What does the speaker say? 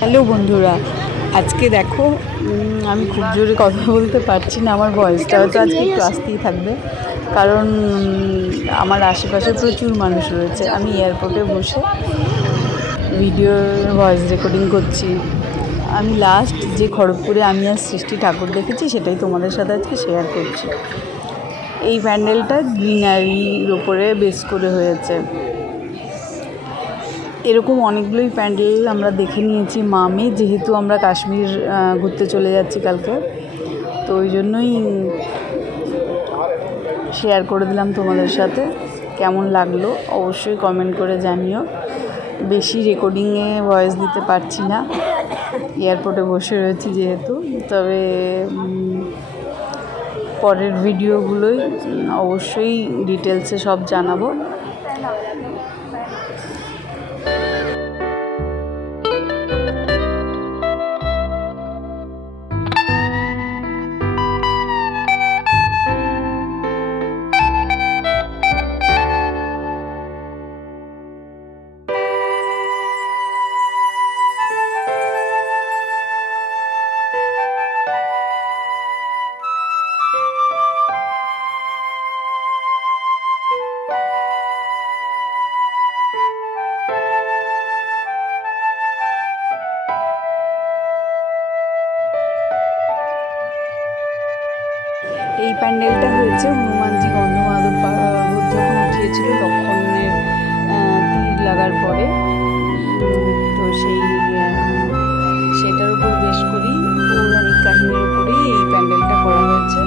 Hello বন্ধুরা, আজকে দেখো আমি খুব জোরে কথা বলতে পারছি না। আমার ভয়েসটা হয়তো আজকে একটু আসতেই থাকবে, কারণ আমার আশেপাশে প্রচুর মানুষ রয়েছে। আমি এয়ারপোর্টে বসে ভিডিওর ভয়েস রেকর্ডিং করছি। আমি লাস্ট যে খড়গপুরে আমি আর সৃষ্টি ঠাকুর দেখেছি সেটাই তোমাদের সাথে আজকে শেয়ার করছি। এই প্যান্ডেলটা গ্রিনারির ওপরে বেস করে হয়েছে। এরকম অনেকগুলোই প্যান্ডেল আমরা দেখে নিয়েছি মামে, যেহেতু আমরা কাশ্মীর ঘুরতে চলে যাচ্ছি কালকে, তো ওই জন্যই শেয়ার করে দিলাম তোমাদের সাথে। কেমন লাগলো অবশ্যই কমেন্ট করে জানিও। বেশি রেকর্ডিংয়ে ভয়েস দিতে পারছি না, এয়ারপোর্টে বসে রয়েছি যেহেতু। তবে পরের ভিডিওগুলোই অবশ্যই ডিটেলসে সব জানাবো। এই প্যান্ডেলটা হয়েছে হনুমানজি গন্ধমাদন পর্বত যখন উঠিয়েছিল লক্ষণের তীর লাগার পরে, তো সেটার উপর বেশ করেই পৌরাণিক কাহিনীর উপরেই এই প্যান্ডেলটা করা হয়েছে।